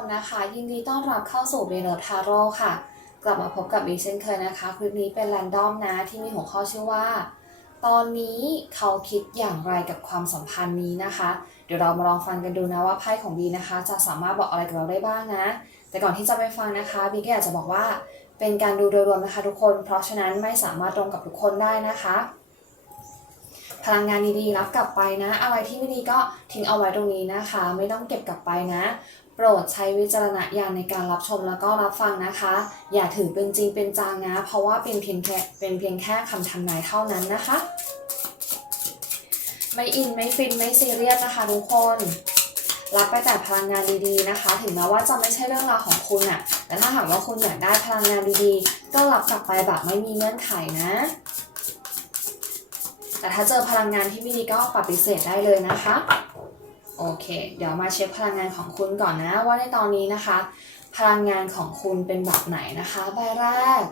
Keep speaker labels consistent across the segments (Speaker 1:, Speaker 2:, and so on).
Speaker 1: คนนะคะ ยินดีต้อนรับเข้าสู่เบโรทาโร่ค่ะ กลับมาพบกับบีเช่นเคยนะคะ คลิปนี้เป็นแรนดอมนะที่มีหัวข้อชื่อว่า ตอนนี้เขาคิดอย่างไรกับความสัมพันธ์นี้นะคะ เดี๋ยวเรามาลองฟังกันดูนะว่าไพ่ของบีนะคะ จะสามารถบอกอะไรกับเราได้บ้างนะ แต่ก่อนที่จะไปฟังนะคะบีก็อยากจะบอกว่า เป็นการดูโดยรวมนะคะทุกคน เพราะฉะนั้นไม่สามารถตรงกับทุกคนได้นะคะพลังงานดีๆรับกลับไปนะ อะไรที่ไม่ดีก็ทิ้งเอาไว้ตรงนี้นะคะ ไม่ต้องเก็บกลับไปนะ ปรดใช้วิจารณญาณในการรับชมแล้วก็รับฟังนะคะ อย่าถือเป็นจริงเป็นจังนะ เพราะว่าเป็นเพียงแค่เป็นเพียงแค่คำทำนายเท่านั้นนะคะ ไม่อินไม่ฟินไม่ซีเรียสนะคะทุกคนรับไปแต่พลังงานดีๆนะคะ ถึงแม้ว่าจะไม่ใช่เรื่องราวของคุณอะแต่ถ้าหากว่าคุณอยากได้พลังงานดีๆ ก็รับกลับไปแบบไม่มีเงื่อนไขนะ แต่ถ้าเจอพลังงานที่ไม่ดีก็ปฏิเสธได้เลยนะคะ โอเค เดี๋ยวมาเช็คพลังงานของคุณก่อนนะ ว่าในตอนนี้นะคะ พลังงานของคุณเป็นแบบไหนนะคะ ใบแรก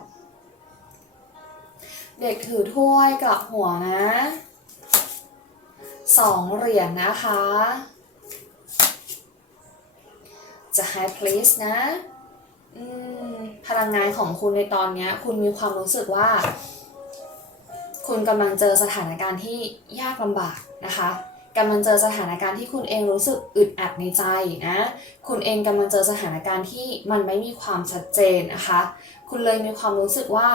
Speaker 1: เด็กถือถ้วยกลับหัวนะสองเหรียญนะคะ จะ high please นะพลังงานของคุณในตอนนี้คุณมีความรู้สึกว่า คุณกำลังเจอสถานการณ์ที่ยากลำบากนะคะ กำลังเจอสถานการณ์ที่คุณเองรู้สึกอึดอัดในใจนะ คุณเองกำลังเจอสถานการณ์ที่มันไม่มีความชัดเจนนะคะ คุณเลยมีความรู้สึกว่า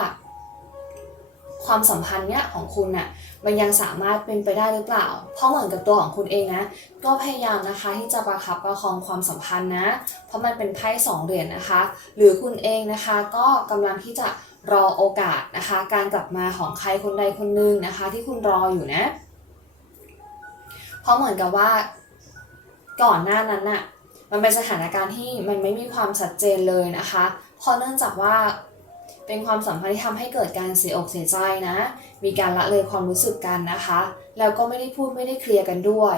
Speaker 1: ความสัมพันธ์เนี้ยของคุณน่ะมันยังสามารถเป็นไปได้หรือเปล่า เพราะเหมือนกับตัวของคุณเองนะ ก็พยายามนะคะที่จะประคับประคองความสัมพันธ์นะ เพราะมันเป็นไพ่สองเหรียญนะคะ หรือคุณเองนะคะก็กำลังที่จะรอโอกาสนะคะ การกลับมาของใครคนใดคนหนึ่งนะคะ ที่คุณรออยู่นะ เพราะเหมือนกับว่าก่อนหน้านั้นน่ะมันเป็นสถานการณ์ที่มันไม่มีความชัดเจนเลยนะคะเพราะเนื่องจากว่าเป็นความสัมพันธ์ที่ทำให้เกิดการเสียอกเสียใจนะ มีการละเลยความรู้สึกกันนะคะ แล้วก็ไม่ได้พูดไม่ได้เคลียร์กันด้วย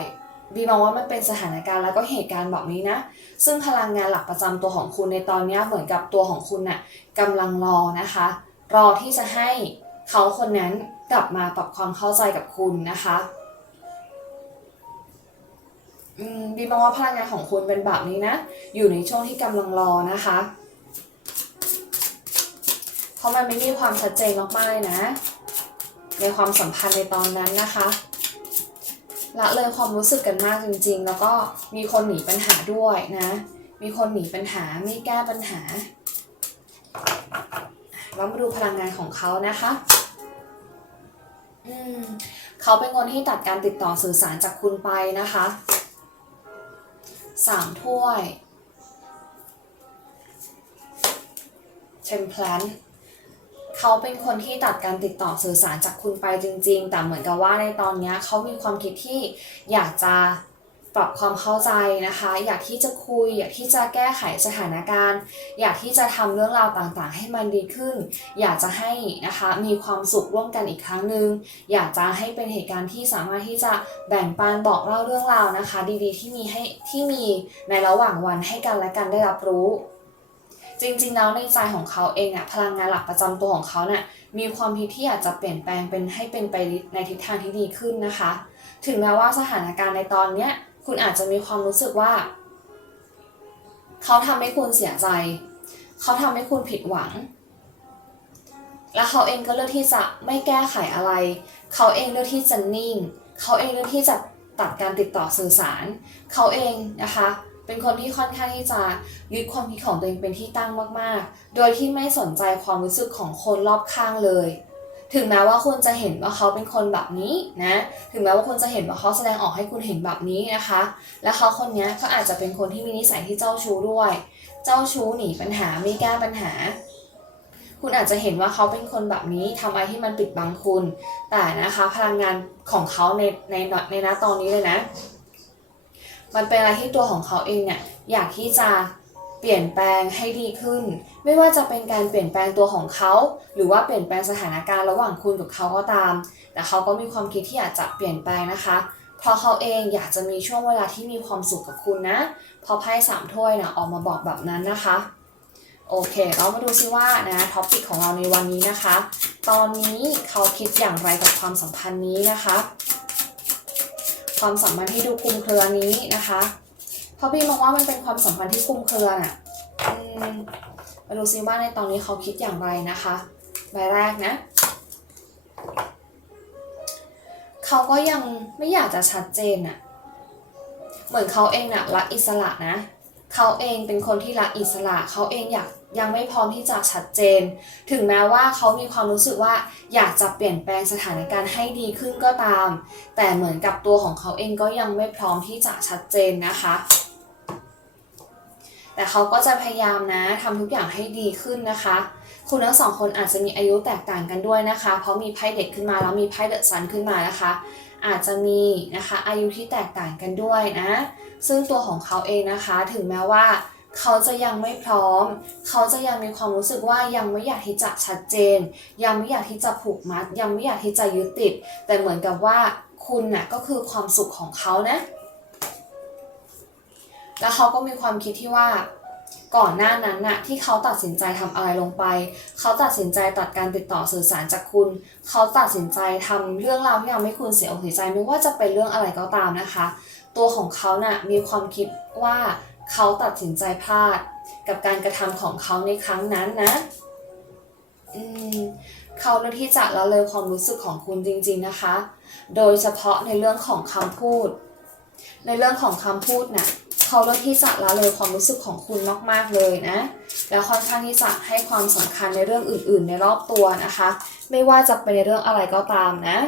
Speaker 1: บีมองว่ามันเป็นสถานการณ์แล้วก็เหตุการณ์แบบนี้นะ ซึ่งพลังงานหลักประจำตัวของคุณในตอนนี้เหมือนกับตัวของคุณน่ะกำลังรอนะคะ รอที่จะให้เขาคนนั้นกลับมาปรับความเข้าใจกับคุณนะคะ บีมองว่าพลังงานของคุณเป็นแบบนี้นะ อยู่ในช่วงที่กำลังรอนะคะ เพราะมันไม่มีความชัดเจนมากๆเลยนะ ในความสัมพันธ์ในตอนนั้นนะคะละเลยความรู้สึกกันมากจริง ๆ แล้วก็มีคนหนีปัญหาด้วยนะ มีคนหนีปัญหาไม่แก้ปัญหา เรามาดูพลังงานของเขานะคะอืมเขาเป็นคนที่ตัดการติดต่อสื่อสารจากคุณไปนะคะ สามถ้วยเทมเพลนเขาเป็นคนที่ตัดการติดต่อสื่อสารจากคุณไปจริง ๆ แต่เหมือนกับว่าในตอนนี้เขามีความคิดที่อยากจะ ปรับความเข้าใจนะคะ อยากที่จะคุย อยากที่จะแก้ไขสถานการณ์ อยากที่จะทำเรื่องราวต่างๆ ให้มันดีขึ้น อยากจะให้นะคะมีความสุขร่วมกันอีกครั้งหนึ่งอยากจะให้เป็นเหตุการณ์ที่สามารถที่จะแบ่งปันบอกเล่าเรื่องราวนะคะ ดีๆ ที่มีให้ที่มีในระหว่างวันให้กันและกันได้รับรู้จริงๆแล้วในใจของเขาเองอะพลังงานหลักประจำตัวของเขาเนี่ยมีความคิดที่อยากจะเปลี่ยนแปลงเป็นให้เป็นไปในทิศทางที่ดีขึ้นนะคะ ถึงแม้ว่าสถานการณ์ในตอนเนี้ย คุณอาจจะมีความรู้สึกว่า เขาทำให้คุณเสียใจ เขาทำให้คุณผิดหวัง และเขาเองก็เลือกที่จะไม่แก้ไขอะไร เขาเองเลือกที่จะนิ่ง เขาเองเลือกที่จะตัดการติดต่อสื่อสาร เขาเองนะคะ เป็นคนที่ค่อนข้างที่จะยึดความคิดของตัวเองเป็นที่ตั้งมาก ๆ โดยที่ไม่สนใจความรู้สึกของคนรอบข้างเลย ถึงแม้ว่าคุณจะเห็นว่าเขาเป็นคนแบบนี้นะ ถึงแม้ว่าคุณจะเห็นว่าเขาแสดงออกให้คุณเห็นแบบนี้นะคะ และเขาคนนี้ก็อาจจะเป็นคนที่มีนิสัยที่เจ้าชู้ด้วย เจ้าชู้หนีปัญหาไม่แก้ปัญหา คุณอาจจะเห็นว่าเขาเป็นคนแบบนี้ทำอะไรที่มันปิดบังคุณ แต่นะคะพลังงานของเขาในในในณตอนนี้เลยนะ มันเป็นอะไรที่ตัวของเขาเองเนี่ยอยากที่จะ ปลี่ยนแปลงให้ดีขึ้น ไม่ว่าจะเป็นการเปลี่ยนแปลงตัวของเขา หรือว่าเปลี่ยนแปลงสถานการณ์ระหว่างคุณกับเขาก็ตาม แต่เขาก็มีความคิดที่อยากจะเปลี่ยนแปลงนะคะ เพราะเขาเองอยากจะมีช่วงเวลาที่มีความสุขกับคุณนะพราะไพ่สามถ้วยนะออกมาบอกแบบนั้นนะคะ โอเค เรามาดูซิว่านะท็อปิกของเราในวันนี้นะคะ ตอนนี้เขาคิดอย่างไรกับความสัมพันธ์นี้นะคะ ความสัมพันธ์ที่ดูคลุมเครือนี้นะคะ เพราะพี่มองว่ามันเป็นความสัมพันธ์ที่คลุมเครือน่ะอืมมาดูซิว่าในตอนนี้เขาคิดอย่างไรนะคะใบแรกนะ เขาก็ยังไม่อยากจะชัดเจนน่ะ เหมือนเขาเองน่ะรักอิสระนะ เขาเองเป็นคนที่รักอิสระ เขาเองอยากยังไม่พร้อมที่จะชัดเจน ถึงแม้ว่าเขามีความรู้สึกว่าอยากจะเปลี่ยนแปลงสถานการณ์ให้ดีขึ้นก็ตาม แต่เหมือนกับตัวของเขาเองก็ยังไม่พร้อมที่จะชัดเจนนะคะ แต่เขาก็จะพยายามนะทำทุกอย่างให้ดีขึ้นนะคะ คุณทั้งสองคนอาจจะมีอายุแตกต่างกันด้วยนะคะ เพราะมีไพ่เด็กขึ้นมาแล้วมีไพ่เดอะซันขึ้นมานะคะ อาจจะมีนะคะอายุที่แตกต่างกันด้วยนะ ซึ่งตัวของเขาเองนะคะ ถึงแม้ว่าเขาจะยังไม่พร้อม เขาจะยังมีความรู้สึกว่ายังไม่อยากที่จะชัดเจน ยังไม่อยากที่จะผูกมัด ยังไม่อยากที่จะยึดติด แต่เหมือนกับว่าคุณน่ะก็คือความสุขของเขานะ แล้วเขาก็มีความคิดที่ว่าก่อนหน้านั้นน่ะที่เขาตัดสินใจทำอะไรลงไป เขาตัดสินใจตัดการติดต่อสื่อสารจากคุณ เขาตัดสินใจทำเรื่องราวที่ทำให้คุณเสียอกเสียใจไม่ว่าจะเป็นเรื่องอะไรก็ตามนะคะ ตัวของเขาน่ะมีความคิดว่าเขาตัดสินใจพลาด กับการกระทำของเขาในครั้งนั้นนะอืมเขาเลือกที่จะละเลยความรู้สึกของคุณจริง ๆนะคะ โดยเฉพาะในเรื่องของคำพูด ในเรื่องของคำพูดน่ะ เขาเลือกที่จะละเลยความรู้สึกของคุณมาก ๆ เลยนะ แล้วค่อนข้างที่จะให้ความสำคัญในเรื่องอื่น ๆ ในรอบตัวนะคะ ไม่ว่าจะเป็นในเรื่องอะไรก็ตามนะ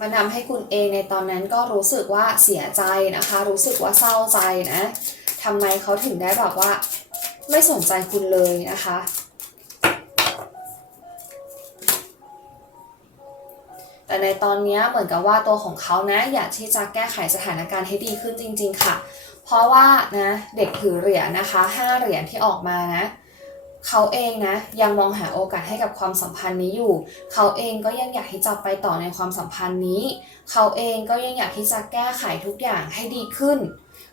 Speaker 1: มันทำให้คุณเองในตอนนั้นก็รู้สึกว่าเสียใจนะคะ รู้สึกว่าเศร้าใจนะทำไมเขาถึงได้แบบว่า ไม่สนใจคุณเลยนะคะ แต่ในตอนนี้เหมือนกับว่าตัวของเขานะอยากที่จะแก้ไขสถานการณ์ให้ดีขึ้นจริง ๆ ค่ะ เพราะว่านะเด็กถือเหรียญนะคะห้าเหรียญที่ออกมานะเขาเองนะยังมองหาโอกาสให้กับความสัมพันธ์นี้อยู่ เขาเองก็ยังอยากที่จะไปต่อในความสัมพันธ์นี้ เขาเองก็ยังอยากที่จะแก้ไขทุกอย่างให้ดีขึ้น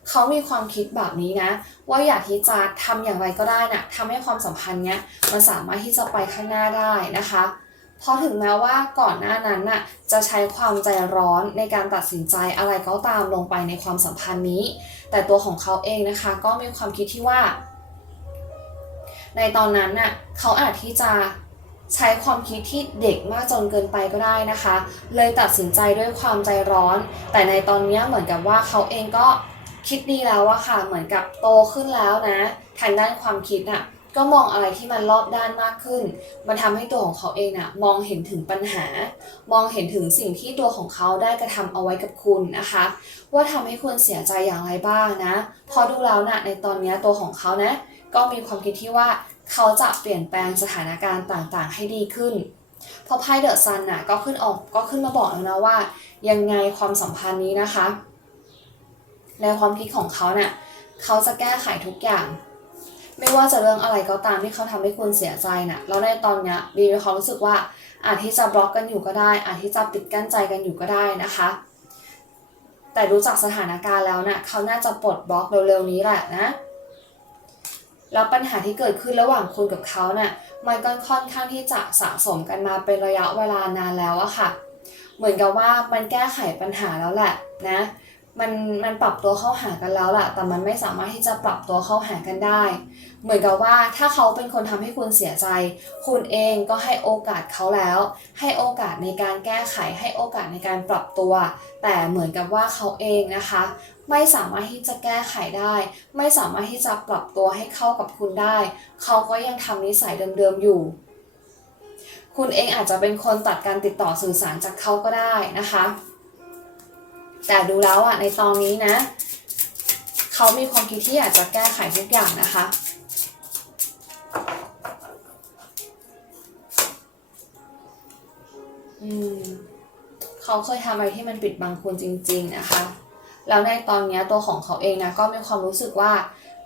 Speaker 1: เขามีความคิดแบบนี้นะ ว่าอยากที่จะทำอย่างไรก็ได้นะทำให้ความสัมพันธ์เนี้ยมันสามารถที่จะไปข้างหน้าได้นะคะ เพราะถึงแม้ว่าก่อนหน้านั้นน่ะจะใช้ความใจร้อนในการตัดสินใจอะไรก็ตามลงไปในความสัมพันธ์นี้ แต่ตัวของเขาเองนะคะก็มีความคิดที่ว่า ในตอนนั้นน่ะเขาอาจที่จะใช้ความคิดที่เด็กมากจนเกินไปก็ได้นะคะ เลยตัดสินใจด้วยความใจร้อน แต่ในตอนนี้เหมือนกับว่าเขาเองก็คิดดีแล้วอะค่ะ เหมือนกับโตขึ้นแล้วนะ ทางด้านความคิดน่ะ ก็มองอะไรที่มันรอบด้านมากขึ้น มันทำให้ตัวของเขาเองน่ะมองเห็นถึงปัญหา มองเห็นถึงสิ่งที่ตัวของเขาได้กระทำเอาไว้กับคุณนะคะ ว่าทำให้คุณเสียใจอย่างไรบ้างนะ พอดูแล้วนะในตอนนี้ตัวของเขานะ ก็มีความคิดที่ว่าเขาจะเปลี่ยนแปลงสถานการณ์ต่างๆ ให้ดีขึ้นพอไพ่เดอะซันน่ะก็ขึ้นออกก็ขึ้นมาบอกแล้วนะว่า ยังไงความสัมพันธ์นี้นะคะในความคิดของเขาเนี่ยเขาจะแก้ไขทุกอย่าง ไม่ว่าจะเรื่องอะไรก็ตามที่เขาทำให้คุณเสียใจน่ะแล้วในตอนเนี้ยบีมีความรู้สึกว่าอาจที่จะบล็อกกันอยู่ก็ได้ อาจที่จะปิดกั้นใจกันอยู่ก็ได้นะคะ แต่รู้จักสถานการณ์แล้วน่ะเขาน่าจะปลดบล็อกเร็วๆนี้แหละนะแล้วปัญหาที่เกิดขึ้นระหว่างคุณกับเขาน่ะมันก็ค่อนข้างที่จะสะสมกันมาเป็นระยะเวลานานแล้วอะค่ะ เหมือนกับว่ามันแก้ไขปัญหาแล้วแหละนะ มันมันปรับตัวเข้าหากันแล้วแหละแต่มันไม่สามารถที่จะปรับตัวเข้าหากันได้ เหมือนกับว่าถ้าเขาเป็นคนทำให้คุณเสียใจ คุณเองก็ให้โอกาสเขาแล้ว ให้โอกาสในการแก้ไข ให้โอกาสในการปรับตัว แต่เหมือนกับว่าเขาเองนะคะ ไม่สามารถที่จะแก้ไขได้ ไม่สามารถที่จะปรับตัวให้เข้ากับคุณได้ เขาก็ยังทำนิสัยเดิมๆอยู่คุณเองอาจจะเป็นคนตัดการติดต่อสื่อสารจากเขาก็ได้นะคะ แต่ดูแล้วอะในตอนนี้นะ เขามีความคิดที่อยากจะแก้ไขทุกอย่างนะคะอืมเขาเคยทำอะไรที่มันปิดบังคุณจริง ๆนะคะ แล้วในตอนนี้ตัวของเขาเองนะก็มีความรู้สึกว่า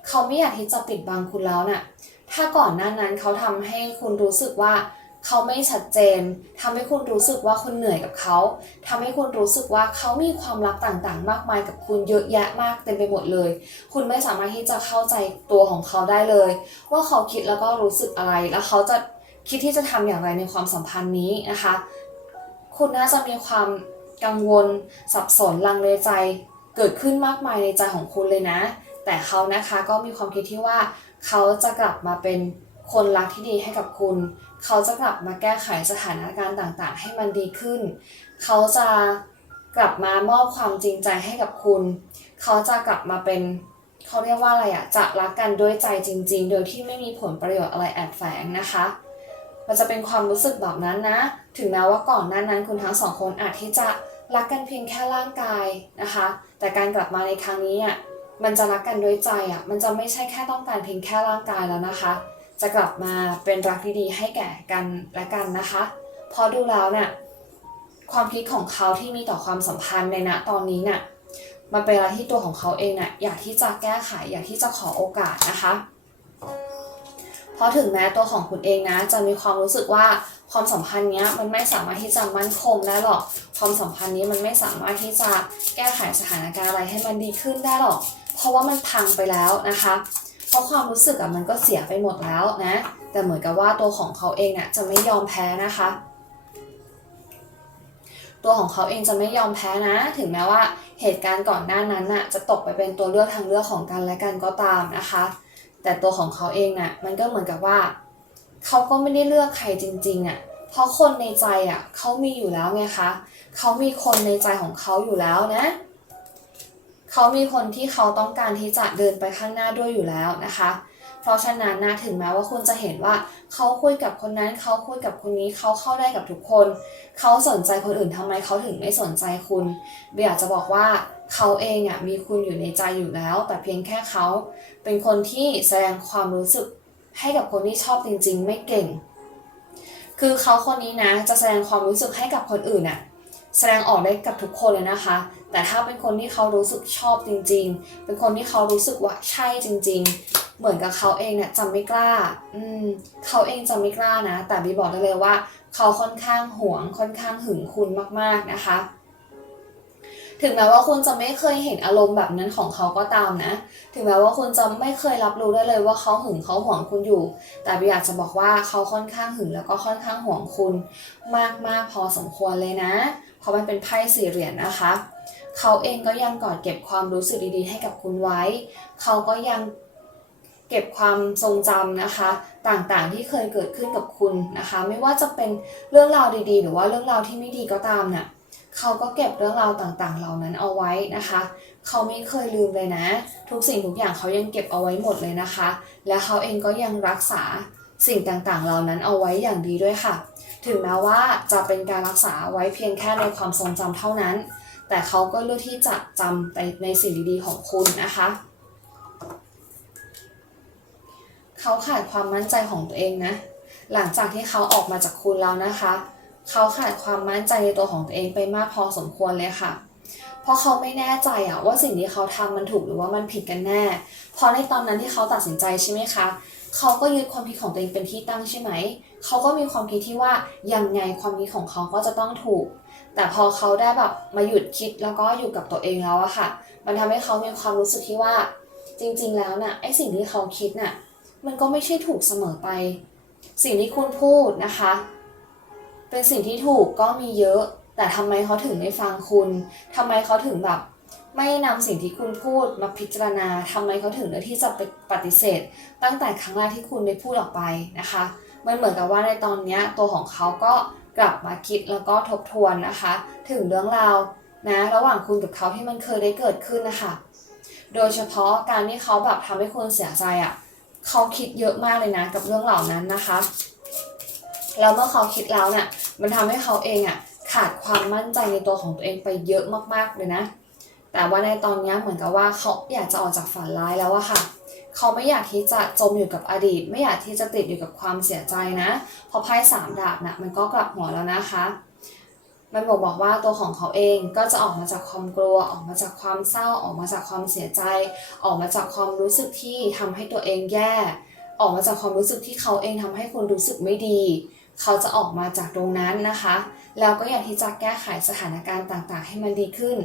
Speaker 1: เขาไม่อยากที่จะปิดบังคุณแล้วน่ะ ถ้าก่อนหน้านั้นเขาทำให้คุณรู้สึกว่า เขาไม่ชัดเจนทำให้คุณรู้สึกว่าคุณเหนื่อยกับเขาทำให้คุณรู้สึกว่าเขามีความลับต่างๆ มากมายกับคุณเยอะแยะมากเต็มไปหมดเลย คุณไม่สามารถที่จะเข้าใจตัวของเขาได้เลย ว่าเขาคิดแล้วก็รู้สึกอะไร แล้วเขาจะคิดที่จะทำอย่างไรในความสัมพันธ์นี้นะคะ คุณน่าจะมีความกังวล สับสนลังเลใจ เกิดขึ้นมากมายในใจของคุณเลยนะ แต่เขานะคะก็มีความคิดที่ว่าเขาจะกลับมาเป็น คนรักที่ดีให้กับคุณ เขาจะกลับมาแก้ไขสถานการณ์ต่างๆ ให้มันดีขึ้น เขาจะกลับมามอบความจริงใจให้กับคุณ เขาจะกลับมาเป็นเขาเรียกว่าอะไรอะจะรักกันด้วยใจจริง ๆ โดยที่ไม่มีผลประโยชน์อะไรแอบแฝงนะคะ มันจะเป็นความรู้สึกแบบนั้นนะ ถึงแม้ว่าก่อนหน้านั้นคุณทั้งสองคนอาจที่จะรักกันเพียงแค่ร่างกายนะคะ แต่การกลับมาในครั้งนี้อะมันจะรักกันด้วยใจอะ มันจะไม่ใช่แค่ต้องการเพียงแค่ร่างกายแล้วนะคะ จะกลับมาเป็นรักที่ดีให้แก่กันและกันนะคะเพอดูแล้วเนี่ยความคิดของเขาที่มีต่อความสัมพันธ์ในณตอนนี้เนี่ยมันเป็นอะไรที่ตัวของเขาเองเนี่ยอยากที่จะแก้ไขอยากที่จะขอโอกาสนะคะเพราะถึงแม้ตัวของคุณเองนะ จะมีความรู้สึกว่าความสัมพันธ์เนี้ยมันไม่สามารถที่จะมั่นคงได้หรอก ความสัมพันธ์นี้มันไม่สามารถที่จะแก้ไขสถานการณ์อะไรให้มันดีขึ้นได้หรอก เพราะว่ามันพังไปแล้วนะคะ เพราะความรู้สึกอะมันก็เสียไปหมดแล้วนะ แต่เหมือนกับว่าตัวของเขาเองเนี่ยจะไม่ยอมแพ้นะคะ ตัวของเขาเองจะไม่ยอมแพ้นะ ถึงแม้ว่าเหตุการณ์ก่อนหน้านั้นน่ะจะตกไปเป็นตัวเลือกทางเลือกของกันและกันก็ตามนะคะ แต่ตัวของเขาเองน่ะมันก็เหมือนกับว่า เขาก็ไม่ได้เลือกใครจริงๆอะเพราะคนในใจอะเขามีอยู่แล้วไงคะเขามีคนในใจของเขาอยู่แล้วนะ เขามีคนที่เขาต้องการที่จะเดินไปข้างหน้าด้วยอยู่แล้วนะคะ เพราะฉะนั้นนะถึงแม้ว่าคุณจะเห็นว่าเขาคุยกับคนนั้นเขาคุยกับคนนี้เขาเข้าได้กับทุกคน เขาสนใจคนอื่นทำไมเขาถึงไม่สนใจคุณเบียจะบอกว่าเขาเองอะมีคุณอยู่ในใจอยู่แล้ว แต่เพียงแค่เขาเป็นคนที่แสดงความรู้สึกให้กับคนที่ชอบจริง ๆ ไม่เก่ง คือเขาคนนี้นะจะแสดงความรู้สึกให้กับคนอื่นอะแสดงออกได้กับทุกคนเลยนะคะ แต่ถ้าเป็นคนที่เขารู้สึกชอบจริง ๆ เป็นคนที่เขารู้สึกว่าใช่จริง ๆ เหมือนกับเขาเองเนี่ยจะไม่กล้า อืมเขาเองจะไม่กล้านะ แต่บีบอกได้เลยว่า เขาค่อนข้างหวงค่อนข้างหึงคุณมากๆนะคะ ถึงแม้ว่าคุณจะไม่เคยเห็นอารมณ์แบบนั้นของเขาก็ตามนะ ถึงแม้ว่าคุณจะไม่เคยรับรู้ได้เลยว่าเขาหึงเขาหวงคุณอยู่ แต่บีอยากจะบอกว่าเขาค่อนข้างหึงแล้วก็ค่อนข้างหวงคุณ มากๆพอสมควรเลยนะ เพราะมันเป็นไพ่สี่เหรียญนะคะ เขาเองก็ยังกอดเก็บความรู้สึกดีๆ ให้กับคุณไว้ เขาก็ยังเก็บความทรงจำนะคะ ต่างๆที่เคยเกิดขึ้นกับคุณนะคะ ไม่ว่าจะเป็นเรื่องราวดีๆ หรือว่าเรื่องราวที่ไม่ดีก็ตามเนี่ยเขาก็เก็บเรื่องราวต่างๆ เหล่านั้นเอาไว้นะคะ เขาไม่เคยลืมเลยนะ ทุกสิ่งทุกอย่างเขายังเก็บเอาไว้หมดเลยนะคะ และเขาเองก็ยังรักษาสิ่งต่างๆ เหล่านั้นเอาไว้อย่างดีด้วยค่ะ ถึงแม้ว่าจะเป็นการรักษาไว้เพียงแค่ในความทรงจำเท่านั้น แต่เขาก็เลือกที่จะจำในในสิ่งดีๆของคุณนะคะเขาขาดความมั่นใจของตัวเองนะ หลังจากที่เขาออกมาจากคุณแล้วนะคะ เขาขาดความมั่นใจในตัวของตัวเองไปมากพอสมควรเลยค่ะ เพราะเขาไม่แน่ใจอะว่าสิ่งที่เขาทำมันถูกหรือว่ามันผิดกันแน่ เพราะในตอนนั้นที่เขาตัดสินใจใช่ไหมคะ เขาก็ยึดความคิดของตัวเองเป็นที่ตั้งใช่ไหม เขาก็มีความคิดที่ว่ายังไงความคิดของเขาก็จะต้องถูก แต่พอเขาได้แบบมาหยุดคิดแล้วก็อยู่กับตัวเองแล้วอะค่ะ มันทำให้เขามีความรู้สึกที่ว่า จริง ๆ แล้วน่ะไอสิ่งที่เขาคิดน่ะมันก็ไม่ใช่ถูกเสมอไป สิ่งที่คุณพูดนะคะ เป็นสิ่งที่ถูกก็มีเยอะ แต่ทำไมเขาถึงไม่ฟังคุณทำไมเขาถึงแบบ ไม่นำสิ่งที่คุณพูดมาพิจารณาทำไมเขาถึงเลือกที่จะไปปฏิเสธ ตั้งแต่ครั้งแรกที่คุณได้พูดออกไปนะคะ มันเหมือนกับว่าในตอนนี้ตัวของเขาก็ กลับมาคิดแล้วก็ทบทวนนะคะ ถึงเรื่องราวนะระหว่างคุณกับเขาที่มันเคยได้เกิดขึ้นนะคะ โดยเฉพาะการที่เขาแบบทำให้คุณเสียใจอะ่ะเขาคิดเยอะมากเลยนะกับเรื่องเหล่านั้นนะคะแล้วเมื่อเขาคิดแล้วเนี่ยมันทำให้เขาเองอะ่ะขาดความมั่นใจในตัวของตัวเองไปเยอะมากๆเลยนะ แต่ว่าในตอนนี้เหมือนกับว่าเขาอยากจะออกจากฝันร้ายแล้วอะค่ะ เขาไม่อยากที่จะจมอยู่กับอดีต ไม่อยากที่จะติดอยู่กับความเสียใจนะ เพราะไพ่สามดาบนะ่ะมันก็กลับหัวแล้วนะคะ มันบอกบอกว่าตัวของเขาเองก็จะออกมาจากความกลัว ออกมาจากความเศร้า ออกมาจากความเสียใจ ออกมาจากความรู้สึกที่ทำให้ตัวเองแย่ ออกมาจากความรู้สึกที่เขาเองทำให้คุณรู้สึกไม่ดี เขาจะออกมาจากตรงนั้นนะคะ แล้วก็อยากที่จะแก้ไขสถานการณ์ต่างๆ ให้มันดีขึ้น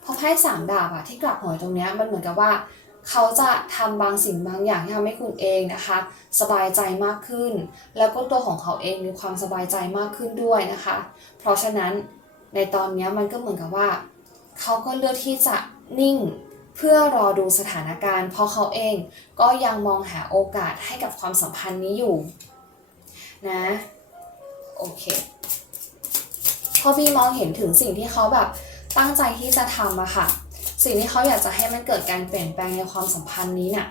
Speaker 1: เพราะไพ่สามดาบอะที่กลับหัวตรงเนี้ยมันเหมือนกับว่า เขาจะทำบางสิ่งบางอย่างที่ทำให้คุณเองนะคะ สบายใจมากขึ้น แล้วก็ตัวของเขาเองมีความสบายใจมากขึ้นด้วยนะคะ เพราะฉะนั้นในตอนนี้มันก็เหมือนกับว่า เขาก็เลือกที่จะนิ่งเพื่อรอดูสถานการณ์ เพราะเขาเองก็ยังมองหาโอกาสให้กับความสัมพันธ์นี้อยู่นะโอเคเพราะพี่มองเห็นถึงสิ่งที่เขาแบบตั้งใจที่จะทำอะค่ะ สิ่งที่เขาอยากจะให้มันเกิดการเปลี่ยนแปลงในความสัมพันธ์นี้น่ะ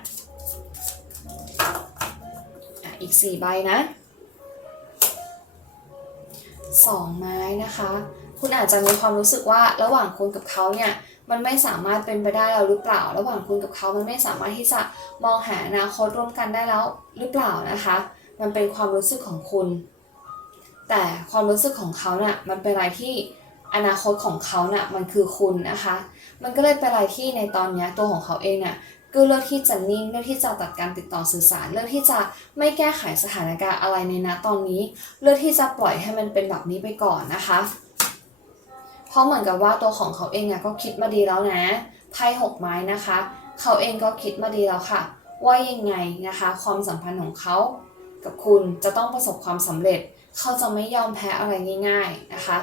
Speaker 1: อะอีกสี่ใบนะสองไม้นะคะ คุณอาจจะมีความรู้สึกว่าระหว่างคุณกับเขาเนี่ยมันไม่สามารถเป็นไปได้แล้วหรือเปล่า ระหว่างคุณกับเขามันไม่สามารถที่จะมองหาอนาคตร่วมกันได้แล้วหรือเปล่านะคะ มันเป็นความรู้สึกของคุณ แต่ความรู้สึกของเขาเนี่ยมันเป็นอะไรที่อนาคตของเขาเนี่ยมันคือคุณนะคะ มันก็เลยเป็นอะไรที่ในตอนนี้ตัวของเขาเองเนี่ยก็เลือกที่จะนิ่งเลือกที่จะตัดการติดต่อสื่อสาร เลือกที่จะไม่แก้ไขสถานการณ์อะไรในณตอนนี้ เลือกที่จะปล่อยให้มันเป็นแบบนี้ไปก่อนนะคะ เพราะเหมือนกับว่าตัวของเขาเองอะก็คิดมาดีแล้วนะไพ่หกไม้นะคะ เขาเองก็คิดมาดีแล้วค่ะ ว่ายังไงนะคะ ความสัมพันธ์ของเขากับคุณจะต้องประสบความสำเร็จ เขาจะไม่ยอมแพ้อะไรง่าย ๆนะคะ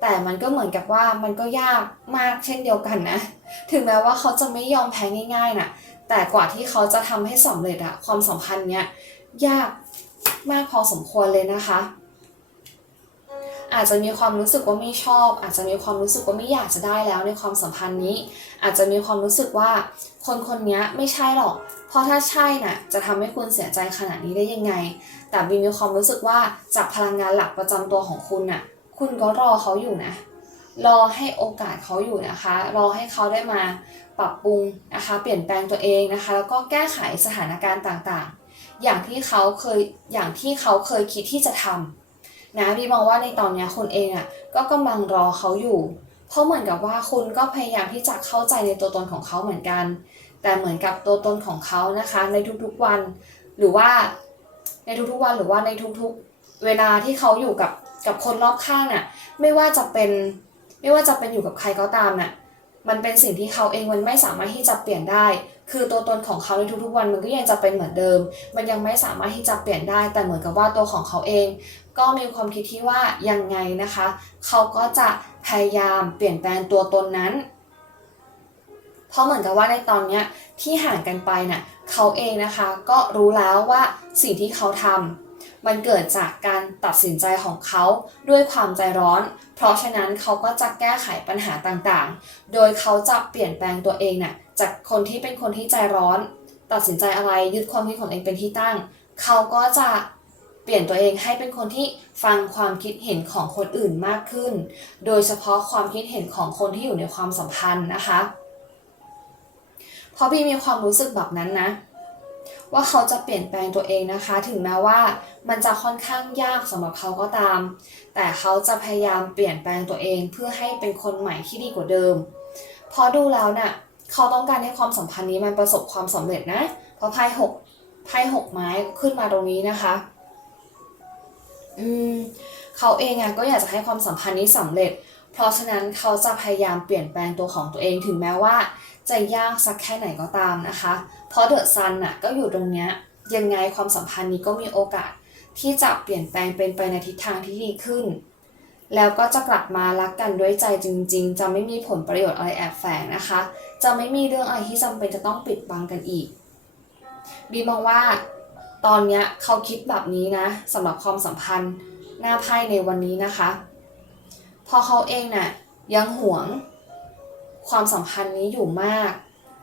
Speaker 1: แต่มันก็เหมือนกับว่ามันก็ยากมากเช่นเดียวกันนะ ถึงแม้ว่าเขาจะไม่ยอมแพ้ง่ายๆนะแต่กว่าที่เขาจะทำให้สำเร็จอะความสัมพันธ์เนี้ยยากมากพอสมควรเลยนะคะ อาจจะมีความรู้สึกว่าไม่ชอบ อาจจะมีความรู้สึกว่าไม่อยากจะได้แล้วในความสัมพันธ์นี้ อาจจะมีความรู้สึกว่าคนคนนี้ไม่ใช่หรอก เพราะถ้าใช่น่ะจะทำให้คุณเสียใจขนาดนี้ได้ยังไง แต่บีมีความรู้สึกว่าจากพลังงานหลักประจำตัวของคุณน่ะ คุณก็รอเขาอยู่นะ รอให้โอกาสเขาอยู่นะคะ รอให้เขาได้มาปรับปรุงนะคะ เปลี่ยนแปลงตัวเองนะคะ แล้วก็แก้ไขสถานการณ์ต่างๆ อย่างที่เขาเคยอย่างที่เขาเคยคิดที่จะทำนะบีมองว่าในตอนนี้คุณเองอะก็กำลังรอเขาอยู่ เพราะเหมือนกับว่าคุณก็พยายามที่จะเข้าใจในตัวตนของเขาเหมือนกัน แต่เหมือนกับตัวตนของเขานะคะ ในทุกๆวันหรือว่าในทุกๆวันหรือว่าในทุกๆ เวลาที่เขาอยู่กับ กับคนรอบข้างน่ะ ไม่ว่าจะเป็นไม่ว่าจะเป็นอยู่กับใครก็ตามน่ะ มันเป็นสิ่งที่เขาเองมันไม่สามารถที่จะเปลี่ยนได้ คือตัวตนของเขาในทุกๆวันมันก็ยังจะเป็นเหมือนเดิม มันยังไม่สามารถที่จะเปลี่ยนได้ แต่เหมือนกับว่าตัวของเขาเอง ก็มีความคิดที่ว่ายังไงนะคะ เขาก็จะพยายามเปลี่ยนแปลงตัวตนนั้นเพราะเหมือนกับว่าในตอนเนี้ยที่ห่างกันไปน่ะเขาเองนะคะก็รู้แล้วว่าสิ่งที่เขาทำ มันเกิดจากการตัดสินใจของเขาด้วยความใจร้อน เพราะฉะนั้นเขาก็จะแก้ไขปัญหาต่างๆ โดยเขาจะเปลี่ยนแปลงตัวเองน่ะจากคนที่เป็นคนที่ใจร้อน ตัดสินใจอะไรยึดความคิดของเองเป็นที่ตั้ง เขาก็จะเปลี่ยนตัวเองให้เป็นคนที่ฟังความคิดเห็นของคนอื่นมากขึ้น โดยเฉพาะความคิดเห็นของคนที่อยู่ในความสัมพันธ์นะคะ เพราะพี่มีความรู้สึกแบบนั้นนะ ว่าเขาจะเปลี่ยนแปลงตัวเองนะคะ ถึงแม้ว่ามันจะค่อนข้างยากสำหรับเขาก็ตาม แต่เขาจะพยายามเปลี่ยนแปลงตัวเองเพื่อให้เป็นคนใหม่ที่ดีกว่าเดิมพอดูแล้วน่ะเขาต้องการให้ความสัมพันธ์นี้มันประสบความสำเร็จนะ เพราะไพ่หกไพ่หกไม้ขึ้นมาตรงนี้นะคะ อืมเขาเองอะก็อยากจะให้ความสัมพันธ์นี้สำเร็จ เพราะฉะนั้นเขาจะพยายามเปลี่ยนแปลงตัวของตัวเองถึงแม้ว่า จะยากสักแค่ไหนก็ตามนะคะ เพราะเดอะซันน่ะก็อยู่ตรงเนี้ยยังไงความสัมพันธ์นี้ก็มีโอกาส ที่จะเปลี่ยนแปลงเป็นไปในทิศทางที่ดีขึ้น แล้วก็จะกลับมารักกันด้วยใจจริง ๆ จะไม่มีผลประโยชน์อะไรแอบแฝงนะคะ จะไม่มีเรื่องอะไรที่จำเป็นจะต้องปิดบังกันอีกบีมองว่าตอนเนี้ยเขาคิดแบบนี้นะสำหรับความสัมพันธ์หน้าไพ่ในวันนี้นะคะ พอเขาเองน่ะยังหวง ความสัมพันธ์นี้อยู่มาก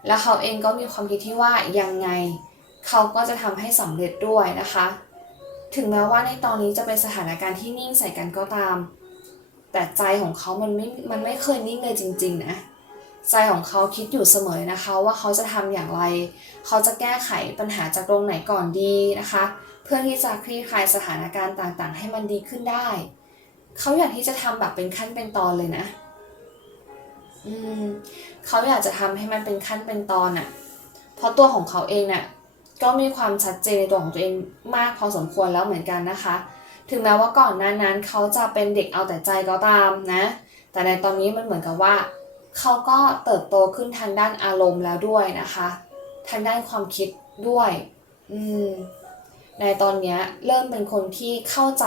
Speaker 1: และเขาเองก็มีความคิดที่ว่ายังไง เขาก็จะทำให้สำเร็จด้วยนะคะ ถึงแม้ว่าในตอนนี้จะเป็นสถานการณ์ที่นิ่งใส่กันก็ตาม แต่ใจของเขามันไม่ มันไม่เคยนิ่งเลยจริง ๆ นะ ใจของเขาคิดอยู่เสมอนะคะว่าเขาจะทำอย่างไร เขาจะแก้ไขปัญหาจากตรงไหนก่อนดีนะคะ เพื่อที่จะคลี่คลายสถานการณ์ต่างๆ ให้มันดีขึ้นได้ เขาอยากที่จะทำแบบเป็นขั้นเป็นตอนเลยนะ อืมเขาอยากจะทำให้มันเป็นขั้นเป็นตอนอะเพราะตัวของเขาเองเนี่ยก็มีความชัดเจนในตัวของตัวเองมากพอสมควรแล้วเหมือนกันนะคะ ถึงแม้ว่าก่อนหน้านั้นเขาจะเป็นเด็กเอาแต่ใจก็ตามนะ แต่ในตอนนี้มันเหมือนกับว่า เขาก็เติบโตขึ้นทางด้านอารมณ์แล้วด้วยนะคะ ทางด้านความคิดด้วย อืม ในตอนนี้เริ่มเป็นคนที่เข้าใจ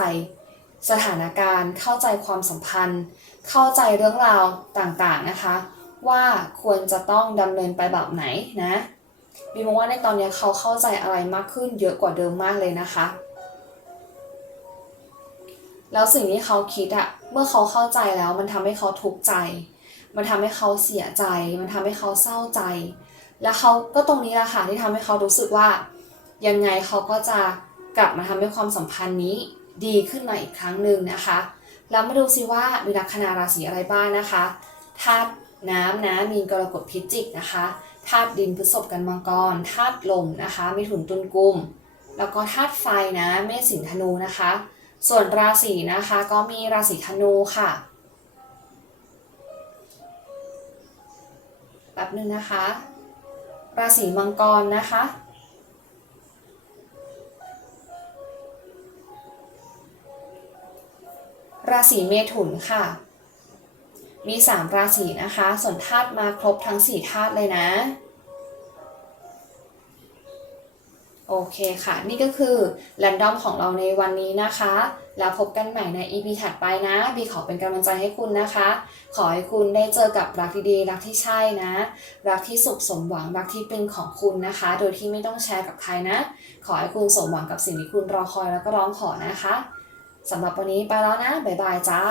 Speaker 1: สถานการณ์ เข้าใจความสัมพันธ์ เข้าใจเรื่องราวต่างๆนะคะ ว่าควรจะต้องดำเนินไปแบบไหนนะบีมองว่าในตอนนี้เขาเข้าใจอะไรมากขึ้นเยอะกว่าเดิมมากเลยนะคะ แล้วสิ่งที่เขาคิดอะเมื่อเขาเข้าใจแล้วมันทำให้เขาทุกข์ใจ มันทำให้เขาเสียใจ มันทำให้เขาเศร้าใจ แล้วเขาก็ตรงนี้แหละค่ะที่ทำให้เขารู้สึกว่า ยังไงเขาก็จะกลับมาทำให้ความสัมพันธ์นี้ดีขึ้นมาอีกครั้งหนึ่งนะคะ แล้วมาดูซิว่ามีลัคนาราศีอะไรบ้างนะคะธาตุน้ำนะมีนกรกฎพิจิกนะคะธาตุดินพฤษภกันมังกรธาตุลมนะคะมีถุนตุลกุม แล้วก็ธาตุไฟนะเมษสิงธนูนะคะ ส่วนราศีนะคะก็มีราศีธนูค่ะแป๊บนึงนะคะ ราศีมังกรนะคะ ราศีเมถุนค่ะ มี 3 ราศีนะคะ ส่วนธาตุมาครบทั้ง 4 ธาตุเลยนะ โอเคค่ะ นี่ก็คือแรนดอมของเราในวันนี้นะคะ แล้วพบกันใหม่ใน EP ถัดไปนะ บีขอเป็นกำลังใจให้คุณนะคะ ขอให้คุณได้เจอกับรักดีๆ รักที่ใช่นะ รักที่สุขสมหวัง รักที่เป็นของคุณนะคะ โดยที่ไม่ต้องแชร์กับใครนะ ขอให้คุณสมหวังกับสิ่งที่คุณรอคอยแล้วก็ร้องขอนะคะ สำหรับวันนี้ไปแล้วนะ บ๊ายบายจ้า